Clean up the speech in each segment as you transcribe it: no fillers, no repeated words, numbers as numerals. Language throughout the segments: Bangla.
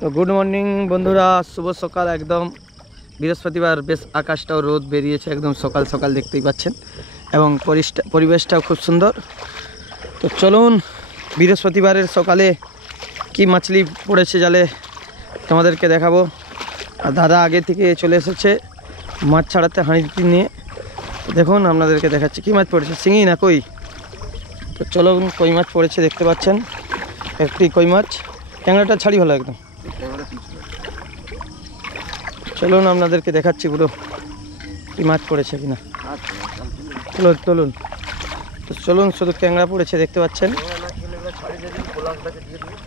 তো গুড মর্নিং বন্ধুরা, শুভ সকাল। একদম বৃহস্পতিবার, বেশ আকাশটাও রোদ বেরিয়েছে, একদম সকাল সকাল দেখতেই পাচ্ছেন, এবং পরিবেশটাও খুব সুন্দর। তো চলুন বৃহস্পতিবারের সকালে কি মাছলি পড়েছে জালে তোমাদেরকে দেখাবো। আর দাদা আগে থেকে চলে এসেছে মাছ ছাড়াতে হাঁড়ি নিয়ে। দেখুন আপনাদেরকে দেখাচ্ছি কি মাছ পড়েছে, শিঙি না কই। তো চলুন, কই মাছ পড়েছে দেখতে পাচ্ছেন, একটি কই মাছ। ট্যাংরাটা ছাড়ি ভালো একদম। চলুন আপনাদেরকে দেখাচ্ছি পুরো কি মাছ পড়েছে কিনা। চলুন তো চলুন, শুধু ট্যাংরা পড়েছে দেখতে পাচ্ছেন।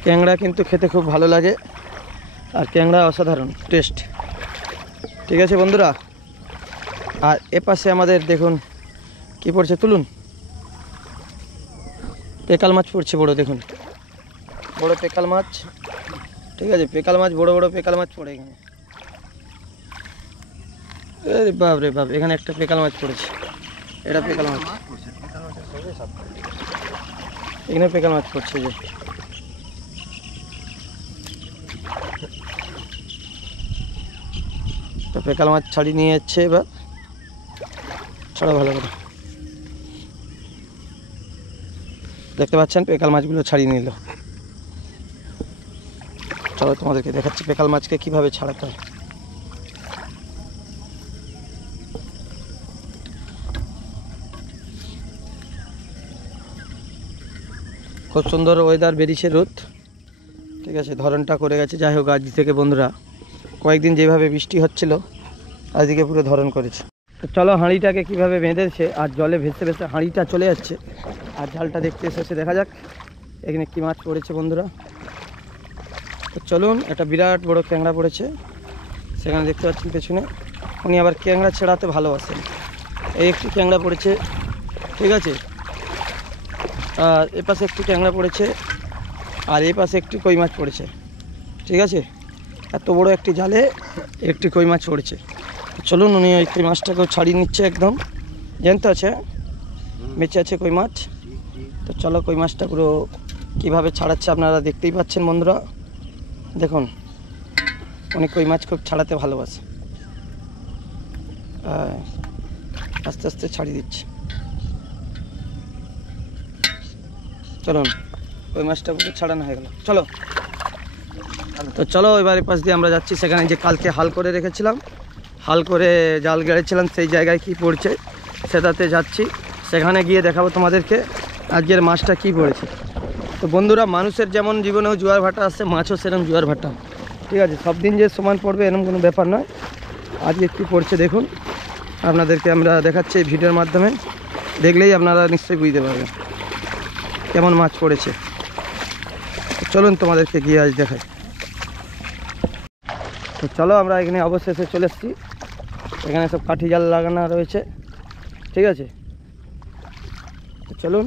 ট্যাংরা কিন্তু খেতে খুব ভালো লাগে, আর ট্যাংরা অসাধারণ টেস্ট। ঠিক আছে বন্ধুরা, আর এপাশে আমাদের দেখুন কি পড়ছে, তুলুন। পেকাল মাছ পড়ছে বড়, দেখুন বড় পেকাল মাছ। ঠিক আছে, পেকাল মাছ, বড় বড় পেকাল মাছ পড়ে এখানে। আরে বাপ রে বাপ, এখানে একটা পেকাল মাছ পড়েছে। এটা পেকাল মাছ, এখানে পেকাল মাছ পড়ছে। যে তো পেকাল মাছ ছাড়ি নিয়ে যাচ্ছে, এবার ছাড়া ভালো করে। দেখতে পাচ্ছেন পেকাল মাছগুলো ছাড়িয়ে নিল। চলো তোমাদেরকে দেখাচ্ছি পেকাল মাছকে কিভাবে ছাড়াতে হয়। খুব সুন্দর ওয়েদার বেরিয়েছে, রোদ। ঠিক আছে, ধরনটা করে গেছে। যাই হোক, আজ থেকে বন্ধুরা কয়েকদিন যেভাবে বৃষ্টি হচ্ছিল, আজকে পুরো ধরন করেছে। তো চলো হাঁড়িটাকে কিভাবে বেঁধেছে, আর জলে ভেসে ভেসে হাঁড়িটা চলে যাচ্ছে, আর জালটা দেখতে এসেছে। দেখা যাক এখানে কি মাছ পড়েছে বন্ধুরা। তো চলুন, একটা বিরাট বড় ক্যাংড়া পড়েছে সেখানে, দেখতে পাচ্ছেন পেছনে। উনি আবার ক্যাংড়া ছেড়াতে ভালোবাসেন। এই একটি ক্যাংড়া পড়েছে, ঠিক আছে। আর এ পাশে একটি ক্যাংড়া পড়েছে, আর এই পাশে একটি কই মাছ পড়েছে। ঠিক আছে, এত বড় একটি জালে একটি কই মাছ পড়েছে। চলুন, উনি ওই কই মাছটাকেও ছাড়িয়ে নিচ্ছে একদম। জানতে আছে বেঁচে আছে কই মাছ। তো চলো, কই মাছটা পুরো কীভাবে ছাড়াচ্ছে আপনারা দেখতেই পাচ্ছেন বন্ধুরা। দেখুন, উনি কই মাছ খুব ছাড়াতে ভালোবাসে। আস্তে আস্তে ছাড়িয়ে দিচ্ছে। চলুন, কই মাছটা পুরো ছাড়ানো হয়ে গেল। চলো, তো চলো এবার পাশ দিয়ে আমরা যাচ্ছি সেখানে, যে কালকে হাল করে রেখেছিলাম, হাল করে জাল গেড়েছিলাম, সেই জায়গায় কি পড়ছে সেটাতে যাচ্ছি। সেখানে গিয়ে দেখাবো তোমাদেরকে আজকের মাছটা কি পড়েছে। তো বন্ধুরা, মানুষের যেমন জীবনেও জোয়ার ভাটা আসছে, মাছও সেরকম জোয়ার ভাটা। ঠিক আছে, সব দিন যে সমান পড়বে এরকম কোনো ব্যাপার নয়। আজকে কী পড়ছে দেখুন, আপনাদেরকে আমরা দেখাচ্ছি এই ভিডিওর মাধ্যমে। দেখলেই আপনারা নিশ্চয়ই বুঝতে পারবেন কেমন মাছ পড়েছে। চলুন তোমাদেরকে গিয়ে আজ দেখাই। তো চলো, আমরা এখানে অবশেষে চলে এসেছি। এখানে সব কাঠি জাল লাগানো রয়েছে, ঠিক আছে। তো চলুন,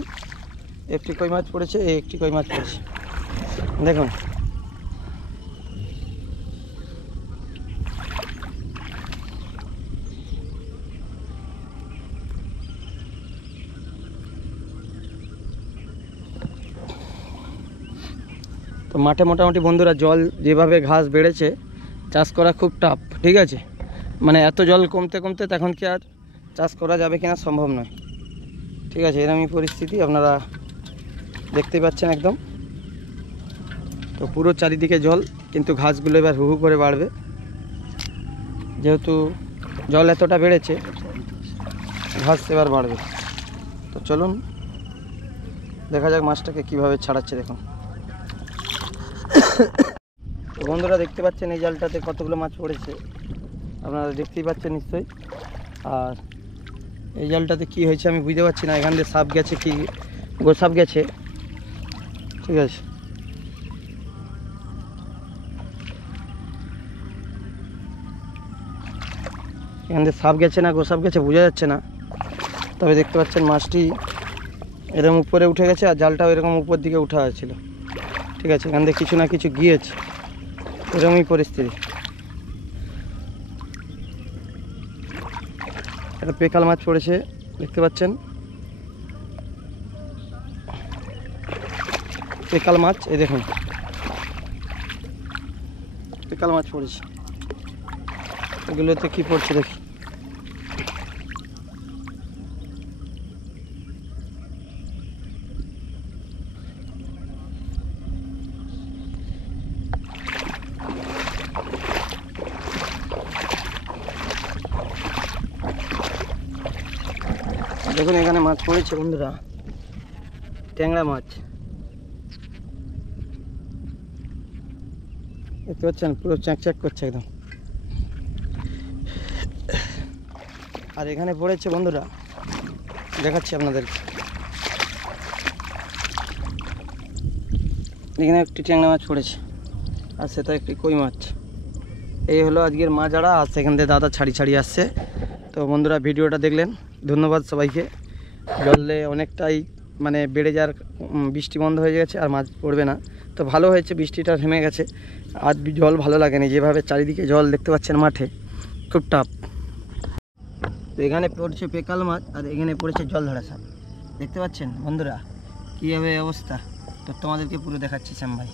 একটি কই মাছ পড়েছে, এই একটি কই মাছ পড়েছে, দেখুন। তো মাঠে মোটামুটি বন্ধুরা জল যেভাবে ঘাস বেড়েছে, চাষ করা খুব টাফ। ঠিক আছে, মানে এত জল কমতে কমতে তখন কি আর চাষ করা যাবে কিনা সম্ভব নয়। ঠিক আছে, এরকমই পরিস্থিতি আপনারা দেখতেই পাচ্ছেন একদম। তো পুরো চারিদিকে জল, কিন্তু ঘাসগুলো এবার হু হু করে বাড়বে, যেহেতু জল এতটা বেড়েছে, ঘাস এবার বাড়বে। তো চলুন দেখা যাক মাছটাকে কিভাবে ছাড়াচ্ছে। দেখুন তো বন্ধুরা, দেখতে পাচ্ছেন এই জালটাতে কতগুলো মাছ পড়েছে, আপনারা দেখতেই পাচ্ছেন নিশ্চয়ই। আর এই জালটাতে কি হয়েছে আমি বুঝতে পারছি না, এখান দিয়ে সাপ গেছে কি গোসাপ গেছে। ঠিক আছে, এখান দিয়ে সাপ গেছে না গোসাপ গেছে বোঝা যাচ্ছে না, তবে দেখতে পাচ্ছেন মাছটি এরকম উপরে উঠে গেছে, আর জালটাও এরকম উপর দিকে উঠা হয়েছিল। ঠিক আছে, এখান দিয়ে কিছু না কিছু গিয়েছে, এরকমই পরিস্থিতি। একটা পেকাল মাছ পড়েছে দেখতে পাচ্ছেন, পেকাল মাছ। এই দেখুন পেকাল মাছ পড়েছে। এগুলোতে কি পড়ছে দেখি। দেখুন এখানে মাছ পড়েছে বন্ধুরা, ট্যাংরা মাছ দেখতে পাচ্ছেন, পুরো চ্যাক করছে একদম। আর এখানে পড়েছে বন্ধুরা, দেখাচ্ছি আপনাদের, এখানে একটি ট্যাংরা মাছ পড়েছে আর সেটা একটি কই মাছ। এই হলো আজকের মাছ আড়া। আর সেখান থেকে দাদা ছাড়ি আসছে। তো বন্ধুরা ভিডিওটা দেখলেন, ধন্যবাদ সবাইকে। জলে অনেকটাই মানে বেড়ে যাওয়ার, বৃষ্টি বন্ধ হয়ে গেছে আর মাছ পড়বে না। তো ভালো হয়েছে, বৃষ্টিটা থেমে গেছে। আর জল ভালো লাগেনি, যেভাবে চারিদিকে জল দেখতে পাচ্ছেন মাঠে, খুব টাপ। তো এখানে পড়ছে পেকাল মাছ আর এখানে পড়েছে জলধরা সাপ, দেখতে পাচ্ছেন বন্ধুরা কীভাবে অবস্থা। তো তোমাদেরকে পুরো দেখাচ্ছি শ্যাম ভাই।